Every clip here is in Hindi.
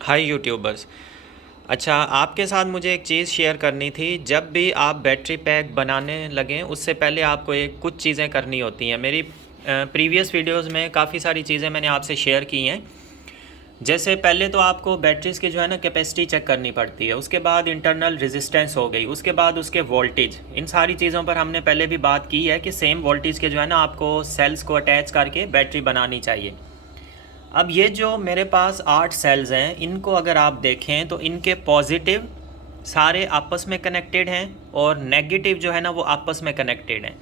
हाय यूट्यूबर्स। अच्छा, आपके साथ मुझे एक चीज़ शेयर करनी थी। जब भी आप बैटरी पैक बनाने लगें उससे पहले आपको एक कुछ चीज़ें करनी होती हैं। मेरी प्रीवियस वीडियोस में काफ़ी सारी चीज़ें मैंने आपसे शेयर की हैं। जैसे पहले तो आपको बैटरीज़ की जो है ना कैपेसिटी चेक करनी पड़ती है, उसके बाद इंटरनल रेजिस्टेंस हो गई, उसके बाद उसके वोल्टेज। इन सारी चीज़ों पर हमने पहले भी बात की है कि सेम वोल्टेज के जो है ना आपको सेल्स को अटैच करके बैटरी बनानी चाहिए। अब ये जो मेरे पास 8 सेल्स हैं, इनको अगर आप देखें तो इनके पॉजिटिव सारे आपस में कनेक्टेड हैं और नेगेटिव जो है ना वो आपस में कनेक्टेड हैं।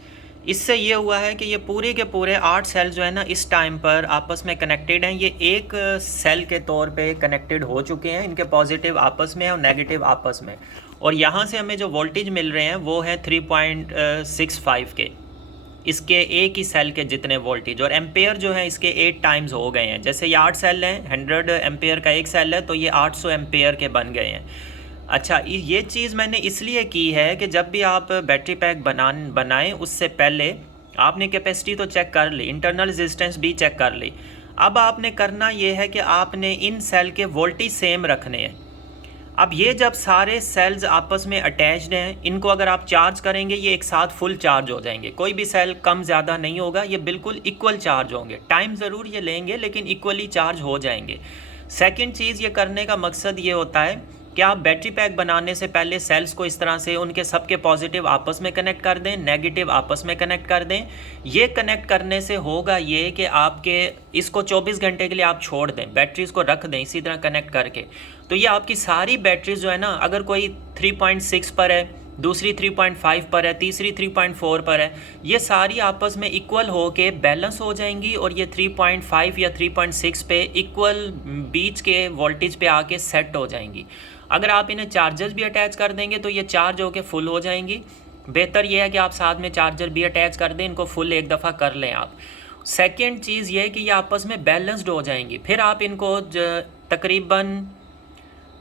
इससे ये हुआ है कि ये पूरे के पूरे 8 सेल जो है ना इस टाइम पर आपस में कनेक्टेड हैं। ये एक सेल के तौर पे कनेक्टेड हो चुके हैं, इनके पॉजिटिव आपस में और नेगेटिव आपस में। और यहाँ से हमें जो वोल्टेज मिल रहे हैं वो है 3.65 के, इसके एक ही सेल के जितने वोल्टेज। और एम्पेयर जो है इसके 8 टाइम्स हो गए हैं। जैसे ये 8 सेल हैं, 100 एम्पेयर का एक सेल है, तो ये 800 एम्पेयर के बन गए हैं। अच्छा, ये चीज़ मैंने इसलिए की है कि जब भी आप बैटरी पैक बनाएं उससे पहले आपने कैपेसिटी तो चेक कर ली, इंटरनल रेजिस्टेंस भी चेक कर ली। अब आपने करना ये है कि आपने इन सेल के वोल्टेज सेम रखने हैं। अब ये जब सारे सेल्स आपस में अटैच्ड हैं, इनको अगर आप चार्ज करेंगे ये एक साथ फुल चार्ज हो जाएंगे। कोई भी सेल कम ज़्यादा नहीं होगा, ये बिल्कुल इक्वल चार्ज होंगे। टाइम ज़रूर ये लेंगे लेकिन इक्वली चार्ज हो जाएंगे। सेकंड चीज़ ये करने का मकसद ये होता है कि आप बैटरी पैक बनाने से पहले सेल्स को इस तरह से उनके सबके पॉजिटिव आपस में कनेक्ट कर दें, नेगेटिव आपस में कनेक्ट कर दें। ये कनेक्ट करने से होगा ये कि आपके इसको 24 घंटे के लिए आप छोड़ दें, बैटरीज़ को रख दें इसी तरह कनेक्ट करके। तो ये आपकी सारी बैटरीज जो है ना, अगर कोई 3.6 पर है, दूसरी 3.5 पर है, तीसरी 3.4 पर है, ये सारी आपस में इक्वल हो के बैलेंस हो जाएंगी और ये 3.5 या 3.6 पे इक्वल बीच के वोल्टेज पे आके सेट हो जाएंगी। अगर आप इन्हें चार्जर्स भी अटैच कर देंगे तो ये चार्ज होके फुल हो जाएंगी। बेहतर ये है कि आप साथ में चार्जर भी अटैच कर दें, इनको फुल एक दफ़ा कर लें आप। सेकेंड चीज़ ये है कि ये आपस में बैलेंस्ड हो जाएंगी। फिर आप इनको तकरीबन,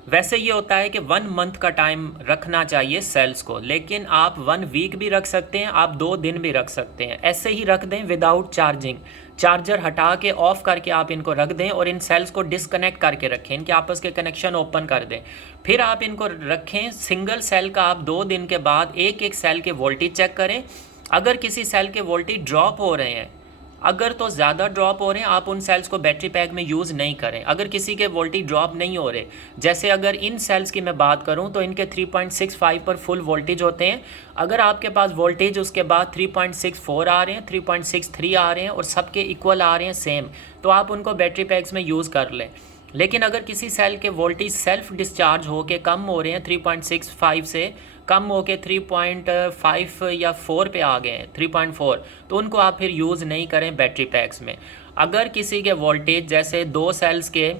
वैसे ये होता है कि 1 मंथ का टाइम रखना चाहिए सेल्स को, लेकिन आप 1 वीक भी रख सकते हैं, आप 2 दिन भी रख सकते हैं। ऐसे ही रख दें विदाउट चार्जिंग, चार्जर हटा के ऑफ करके आप इनको रख दें और इन सेल्स को डिसकनेक्ट करके रखें, इनके आपस के कनेक्शन ओपन कर दें। फिर आप इनको रखें सिंगल सेल का। आप 2 दिन के बाद एक एक सेल के वोल्टेज चेक करें। अगर किसी सेल के वोल्टेज ड्रॉप हो रहे हैं, अगर तो ज़्यादा ड्रॉप हो रहे हैं, आप उन सेल्स को बैटरी पैक में यूज़ नहीं करें। अगर किसी के वोल्टेज ड्रॉप नहीं हो रहे, जैसे अगर इन सेल्स की मैं बात करूं तो इनके 3.65 पर फुल वोल्टेज होते हैं। अगर आपके पास वोल्टेज उसके बाद 3.64 आ रहे हैं, 3.63 आ रहे हैं और सबके इक्वल आ रहे हैं सेम, तो आप उनको बैटरी पैक्स में यूज़ कर लें। लेकिन अगर किसी सेल के वोल्टेज सेल्फ डिस्चार्ज हो के कम हो रहे हैं, 3.65 से कम हो के 3.5 या 4 पे आ गए हैं, 3.4, तो उनको आप फिर यूज़ नहीं करें बैटरी पैक्स में। अगर किसी के वोल्टेज जैसे 2 सेल्स के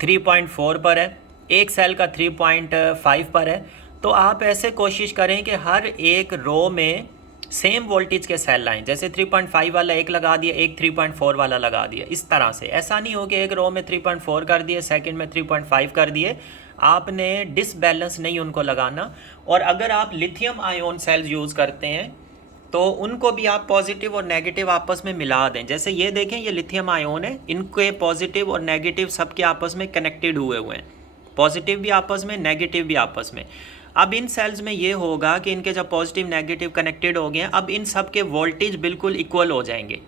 3.4 पर है, एक सेल का 3.5 पर है, तो आप ऐसे कोशिश करें कि हर एक रो में सेम वोल्टेज के सेल लाएं। जैसे 3.5 वाला एक लगा दिया, एक 3.4 वाला लगा दिया, इस तरह से। ऐसा नहीं हो कि एक रो में 3.4 कर दिए, सेकंड में 3.5 कर दिए। आपने डिसबैलेंस नहीं उनको लगाना। और अगर आप लिथियम आयोन सेल्स यूज़ करते हैं तो उनको भी आप पॉजिटिव और नेगेटिव आपस में मिला दें। जैसे ये देखें, ये लिथियम आयोन है, इनके पॉजिटिव और नेगेटिव सबके आपस में कनेक्टेड हुए हुए हैं, पॉजिटिव भी आपस में, नेगेटिव भी आपस में। अब इन सेल्स में ये होगा कि इनके जब पॉजिटिव नेगेटिव कनेक्टेड हो गए हैं, अब इन सब के वोल्टेज बिल्कुल इक्वल हो जाएंगे,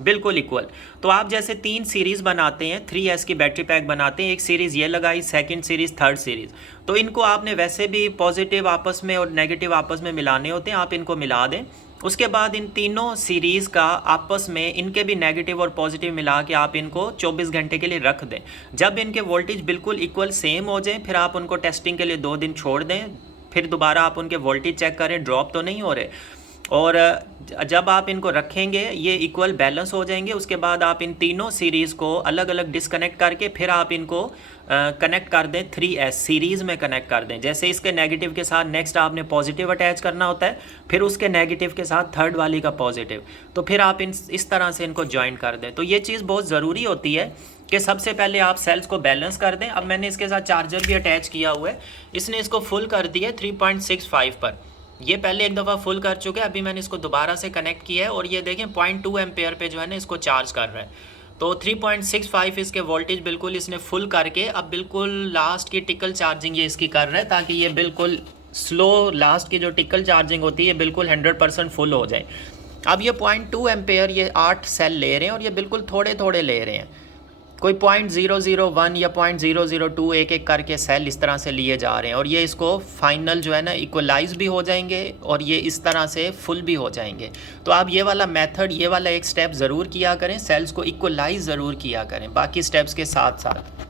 बिल्कुल इक्वल। तो आप जैसे 3 सीरीज़ बनाते हैं, 3S की बैटरी पैक बनाते हैं, एक सीरीज़ ये लगाई, सेकंड सीरीज़, थर्ड सीरीज़, तो इनको आपने वैसे भी पॉजिटिव आपस में और नेगेटिव आपस में मिलाने होते हैं, आप इनको मिला दें। उसके बाद इन तीनों सीरीज़ का आपस में इनके भी नेगेटिव और पॉजिटिव मिला के आप इनको 24 घंटे के लिए रख दें। जब इनके वोल्टेज बिल्कुल इक्वल सेम हो जाए, फिर आप उनको टेस्टिंग के लिए 2 दिन छोड़ दें। फिर दोबारा आप उनके वोल्टेज चेक करें, ड्रॉप तो नहीं हो रहे। और जब आप इनको रखेंगे ये इक्वल बैलेंस हो जाएंगे। उसके बाद आप इन तीनों सीरीज़ को अलग अलग डिसकनेक्ट करके फिर आप इनको कनेक्ट कर दें, 3S सीरीज़ में कनेक्ट कर दें। जैसे इसके नेगेटिव के साथ नेक्स्ट आपने पॉजिटिव अटैच करना होता है, फिर उसके नेगेटिव के साथ थर्ड वाली का पॉजिटिव, तो फिर आप इस तरह से इनको ज्वाइन कर दें। तो ये चीज़ बहुत ज़रूरी होती है कि सबसे पहले आप सेल्स को बैलेंस कर दें। अब मैंने इसके साथ चार्जर भी अटैच किया हुआ है, इसने इसको फुल कर दिया 3.65 पर। ये पहले एक दफ़ा फुल कर चुके हैं, अभी मैंने इसको दोबारा से कनेक्ट किया है और ये देखें 0.2 एम्पेयर पे जो है ना इसको चार्ज कर रहा है। तो 3.65 इसके वोल्टेज बिल्कुल इसने फुल करके अब बिल्कुल लास्ट की टिकल चार्जिंग ये इसकी कर रहा है, ताकि ये बिल्कुल स्लो लास्ट की जो टिकल चार्जिंग होती है बिल्कुल 100% फुल हो जाए। अब ये 0.2 एम्पेयर ये 8 सेल ले रहे हैं और ये बिल्कुल थोड़े थोड़े ले रहे हैं, कोई 0.001 या 0.002 एक एक करके सेल इस तरह से लिए जा रहे हैं, और ये इसको फाइनल जो है ना इक्वलाइज भी हो जाएंगे और ये इस तरह से फुल भी हो जाएंगे। तो आप ये वाला मेथड, ये वाला एक स्टेप ज़रूर किया करें, सेल्स को इक्वलाइज ज़रूर किया करें बाकी स्टेप्स के साथ साथ।